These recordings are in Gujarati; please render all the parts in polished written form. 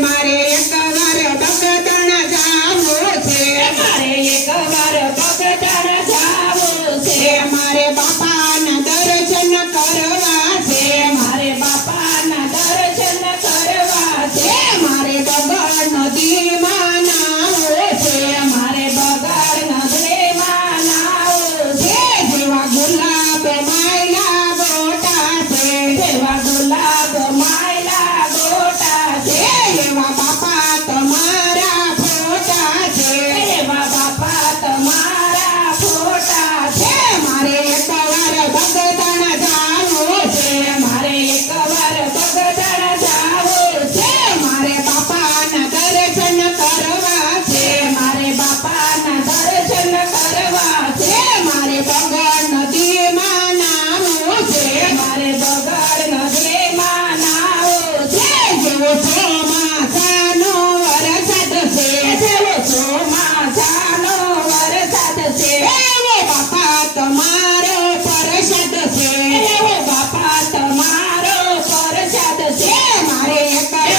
મારે એકવાર બગદાણા જાવું છે, મારે એકવાર બગદાણા જાવું છે, મારે બાપાના દર્શન કરવા છે, મારે બાપાના દર્શન કરવા છે, મારે બગડ નદીમાં નાવું છે, મારે બગડ નદીમાં નાવું છે, જેવા ગુલાબ માયલા ગોટા છે, જેવા ગુલાબ માયલા ગોટા છે, એવા બાપા તમારા ફોટા છે, એવા બાપા તમારા ફોટા છે, મારે એકવાર બગદાણા જાવું છે, મારે એકવાર બગદાણા જાવું છે, મારે બાપાના દર્શન કરવા છે, મારે બાપાના દર્શન કરવા છે, મારે બગડ નદીમાં નાવું છે, મારે બગડ નદીમાં નાવું છે, જેવો ચોમાસાનો વરસાદ છે, જેવો ચોમાસાનો વરસાદ છે, એવો બાપા તમારો પ્રસાદ છે, એવો બાપા તમારો પ્રસાદ છે, મારે એકવાર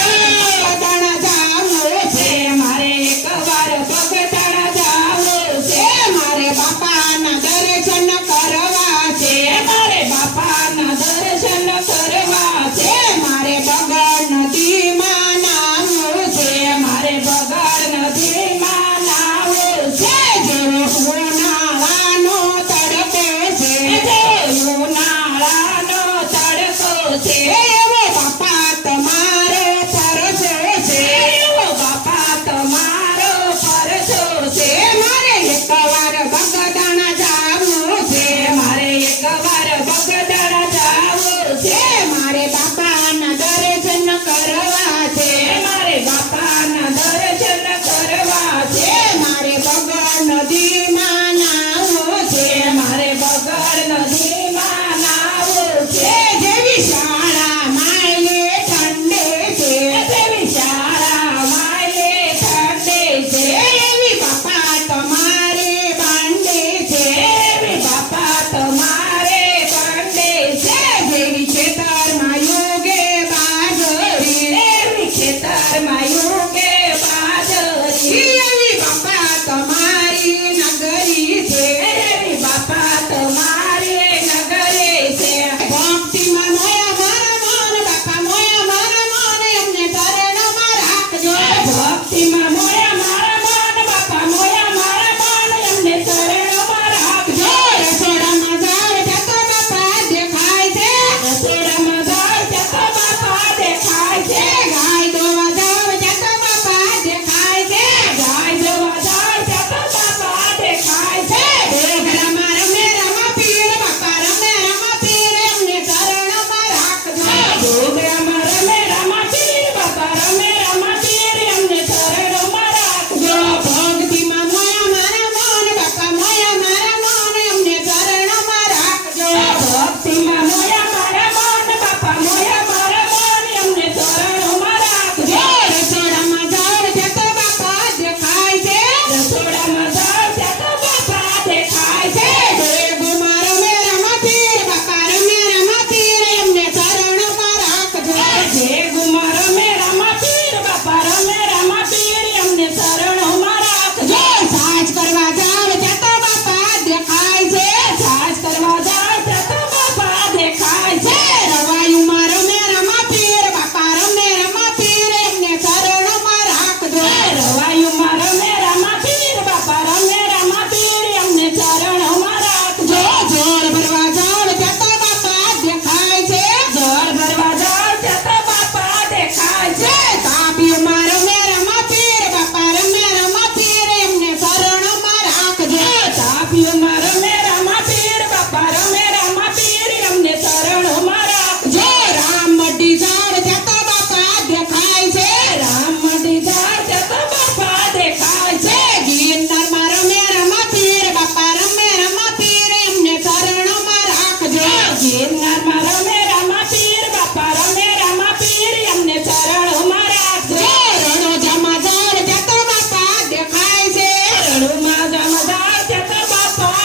બગદાણા જાવું છે, મારે એકવાર બગદાણા જાવું છે, મારે બાપાના દર્શન કરવા છે, મારે બાપાના દર્શન કરવા છે, મારે બગડ નદીમાં નાવું છે, મારે બગડ નદીમાં નાવું છે, જેવો ઉનાળાનો તડકો છે, જેવો ઉનાળાનો તડકો છે, એવો બાપા તમારો પરસો છે, એવો બાપા તમારો પરસો છે, મારે એકવાર બગદાણા જાવું છે, મારે એકવાર બગદાણા જાવું છે, મારે બાપાના દર્શન કરવા છે, મારે બાપાના દર્શન કરવા છે, મારે બગડ નદીમાં નાવું છે, મારે બગડ નદીમાં નાવું છે, જેવી શાળા માયલે ઠંડે છે, જેવી શાળા માયલે ઠંડે છે, એવી બાપા તમારે બાંડે છે, એવી બાપા તમારે કંડે છે, જેવી ખેતરમાં યુગે બાજરી, એવી ખેતરમાં યુગે બાજરી, એવી બાપા તમારી નગરી છે, એવી બાપા તમારી નગરી છે, ભક્તિમાં મોયા મારા મન, બાપા મોયા મારા મન, એમને શરણમાં રાખજો, ભક્તિમાં મોયા મારા મન, બાપા મોયા મારા મન, એમને શરણમાં રાખજો, રસોડામાં જાવ ત્યાં તો બાપા દેખાય છે, રસોડામાં જાવ ત્યાં તો બાપા દેખાય છે, ગાય દોવા જાવ ત્યાં તો બાપા દેખાય છે, ગાય જોવા જાવ ત્યાં તો બાપા દેખાય છે, ઘોઘરામાં રમે રમા પીર, બાપા રમે રમા પીર, એમને શરણમાં રાખજો, ડોગરામાં રમે રમા પીર, બાપા રમે રમા પીર, એમને શરણમાં રાખજો, ભક્તિમાં મોયા મારા મન, બાપા મોયા મારા મન, એમને શરણમાં રાખજો, ભક્તિમાં મોયા મારા મન, બાપા મોયા મારા મન, એમને શરણમાં રાખજો, રસોડામાં જાવ ત્યાં તો બાપા દેખાય છે, રસોડામાં જાવ ત્યાં તો બાપા દેખાય છે, દેવમાં રમે રમા પીર, બાપા રમે રમા પીર, એમને શરણમાં રાખજો, જે ગુમા રમે રમા પીર, બાપા રમે રમા પીર, એમને શરણમાં રાખજો, સાજ કરવા જાવ ત્યાં તો બાપા દેખાય છે, સાજ કરવા જાવ ત્યાં તો બાપા દેખાય છે, રવાયુમાં રમે રમા પીર, બાપા રમે રમા પીર, એમને શરણમાં રાખજો, રવાયુમાં રમે રમા પીર, બાપા રમે રમા પીર, એમને શરણમાં રાખજો, જોર ભરવા જાવ ત્યાં તો બાપા દેખાય છે, જળ ભરવા જાવ ત્યાં તો બાપા દેખાય છે, તાપીઓમાં રમે રમા પીર, બાપા રમે રમા પીર, એમને શરણમાં રાખજો, તાપીઓમાં રમે રમા પીર, બાપા રમે રમા પીર, એમને શરણમાં રાખજો, રામ મઢી જાવ ત્યાં તો બાપા દેખાય છે, રામ મંડી જાવ ત્યાં તો બાપા દેખાય છે, ગિરનારમાં રમે રમા પીર, બાપા રમે રમા પીર, એમને શરણમાં રાખજો, ગિરનારમાં રમે રમા પીર, બાપા રમે રમા પીર, એમને શરણમાં રાખજો, રણોજામાં જાવ ત્યાં તો બાપા દેખાય છે, રણુમાં જમા જાવ ત્યાં તો બાપા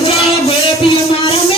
જય ગોપીઓમાં રમે